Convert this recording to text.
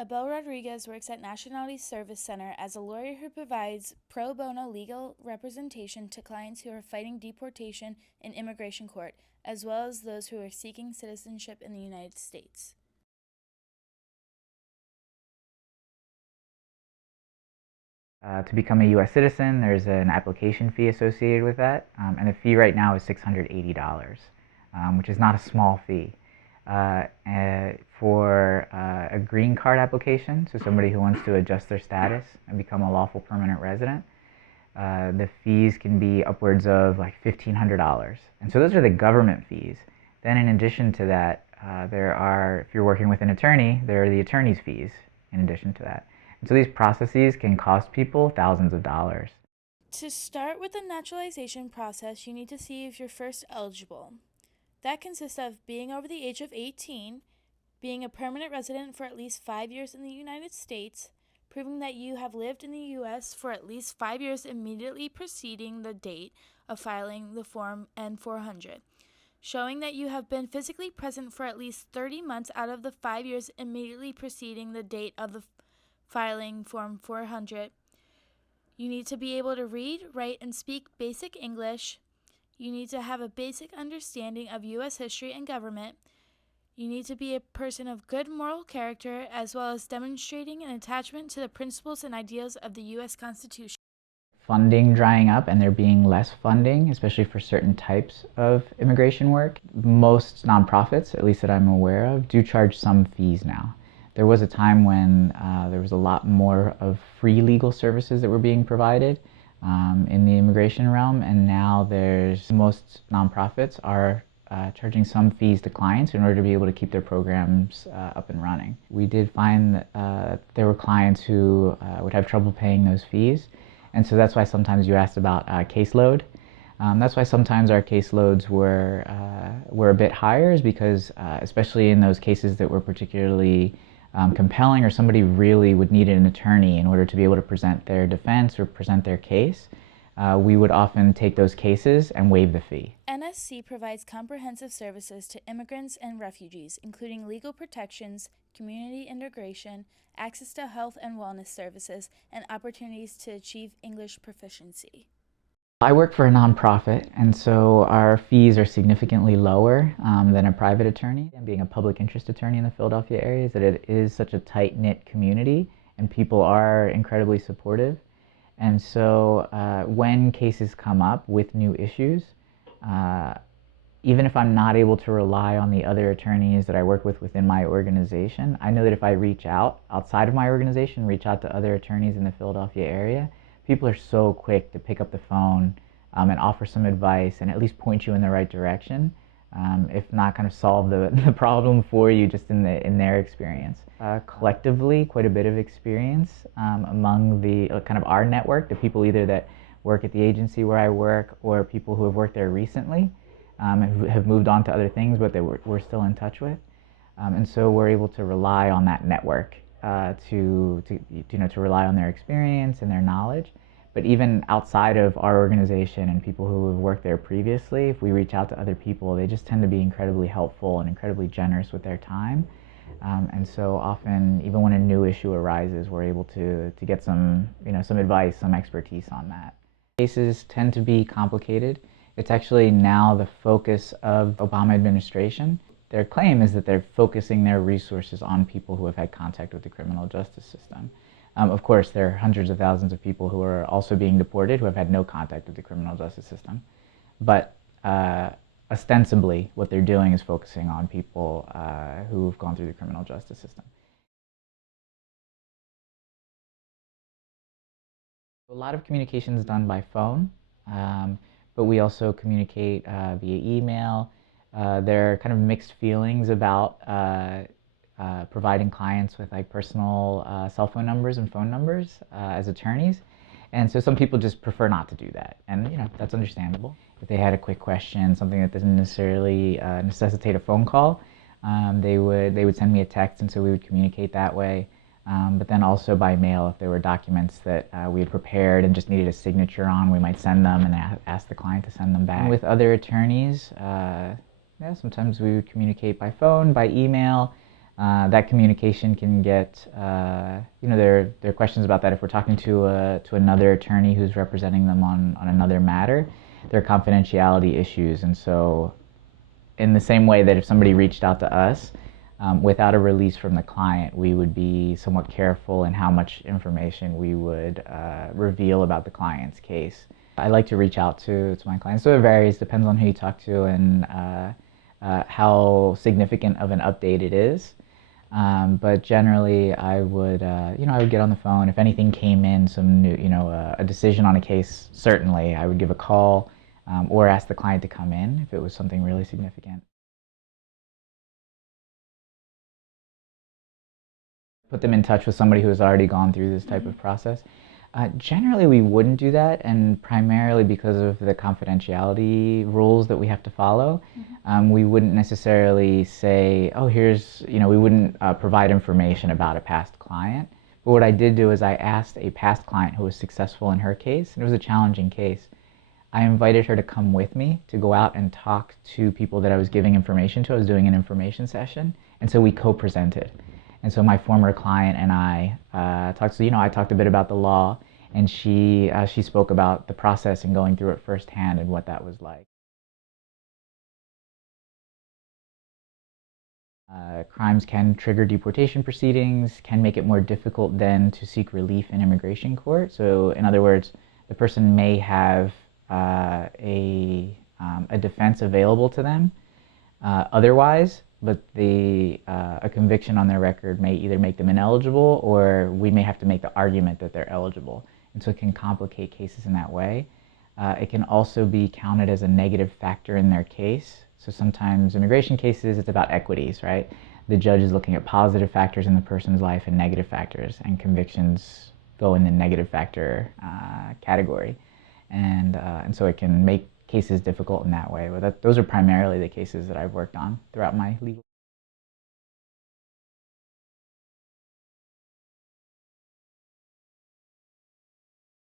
Abel Rodriguez works at Nationality Service Center as a lawyer who provides pro bono legal representation to clients who are fighting deportation in immigration court, as well as those who are seeking citizenship in the United States. To become a U.S. citizen, there's an application fee associated with that, and the fee right now is $680, which is not a small fee. For a green card application, so somebody who wants to adjust their status and become a lawful permanent resident, the fees can be upwards of like $1,500. And so those are the government fees. Then in addition to that, if you're working with an attorney, there are the attorney's fees in addition to that. And so these processes can cost people thousands of dollars. To start with the naturalization process, you need to see if you're first eligible. That consists of being over the age of 18, being a permanent resident for at least 5 years in the United States, proving that you have lived in the U.S. for at least 5 years immediately preceding the date of filing the Form N-400, showing that you have been physically present for at least 30 months out of the 5 years immediately preceding the date of the filing Form 400. You need to be able to read, write, and speak basic English. You need to have a basic understanding of U.S. history and government. You need to be a person of good moral character, as well as demonstrating an attachment to the principles and ideals of the U.S. Constitution. Funding drying up and there being less funding, especially for certain types of immigration work, most nonprofits, at least that I'm aware of, do charge some fees now. There was a time when there was a lot more of free legal services that were being provided in the immigration realm, and now most nonprofits are charging some fees to clients in order to be able to keep their programs up and running. We did find that there were clients who would have trouble paying those fees, and so that's why sometimes you asked about caseload. That's why sometimes our caseloads were a bit higher, is because especially in those cases that were particularly compelling, or somebody really would need an attorney in order to be able to present their defense or present their case, we would often take those cases and waive the fee. NSC provides comprehensive services to immigrants and refugees, including legal protections, community integration, access to health and wellness services, and opportunities to achieve English proficiency. I work for a nonprofit, and so our fees are significantly lower than a private attorney. And being a public interest attorney in the Philadelphia area is that it is such a tight-knit community, and people are incredibly supportive. And so when cases come up with new issues, even if I'm not able to rely on the other attorneys that I work with within my organization, I know that if I reach out outside of my organization, reach out to other attorneys in the Philadelphia area, people are so quick to pick up the phone and offer some advice and at least point you in the right direction, if not kind of solve the problem for you just in their experience. Collectively, quite a bit of experience among the kind of our network, the people either that work at the agency where I work or people who have worked there recently and who have moved on to other things, but we're still in touch with. And so we're able to rely on that network to rely on their experience and their knowledge. But even outside of our organization and people who have worked there previously, if we reach out to other people, they just tend to be incredibly helpful and incredibly generous with their time. And so often, even when a new issue arises, we're able to get some advice, some expertise on that. Cases tend to be complicated. It's actually now the focus of Obama administration. Their claim is that they're focusing their resources on people who have had contact with the criminal justice system. Of course, there are hundreds of thousands of people who are also being deported who have had no contact with the criminal justice system. But ostensibly, what they're doing is focusing on people who've gone through the criminal justice system. A lot of communication is done by phone, but we also communicate via email. There are kind of mixed feelings about providing clients with like personal cell phone numbers and phone numbers as attorneys. And so some people just prefer not to do that. And that's understandable. If they had a quick question, something that doesn't necessarily necessitate a phone call, they would send me a text, and so we would communicate that way. But then also by mail, if there were documents that we had prepared and just needed a signature on, we might send them and ask the client to send them back. And with other attorneys, yeah, sometimes we would communicate by phone, by email. That communication can get, there are questions about that if we're talking to another attorney who's representing them on another matter. There are confidentiality issues, and so in the same way that if somebody reached out to us without a release from the client, we would be somewhat careful in how much information we would reveal about the client's case. I like to reach out to my clients, so it varies, depends on who you talk to and how significant of an update it is. But generally, I would, I would get on the phone if anything came in, some new, a decision on a case. Certainly, I would give a call or ask the client to come in if it was something really significant. Put them in touch with somebody who has already gone through this type of process. Generally, we wouldn't do that, and primarily because of the confidentiality rules that we have to follow. We wouldn't necessarily say, oh, we wouldn't provide information about a past client. But what I did do is I asked a past client who was successful in her case, and it was a challenging case. I invited her to come with me to go out and talk to people that I was giving information to. I was doing an information session, and so we co-presented. And so my former client and I I talked a bit about the law, and she spoke about the process and going through it firsthand and what that was like. Crimes can trigger deportation proceedings, can make it more difficult then to seek relief in immigration court. So in other words, the person may have a defense available to them otherwise, but a conviction on their record may either make them ineligible, or we may have to make the argument that they're eligible. And so it can complicate cases in that way. It can also be counted as a negative factor in their case. So sometimes immigration cases, it's about equities, right? The judge is looking at positive factors in the person's life and negative factors, and convictions go in the negative factor category. And so it can make cases difficult in that way. But those are primarily the cases that I've worked on throughout my legal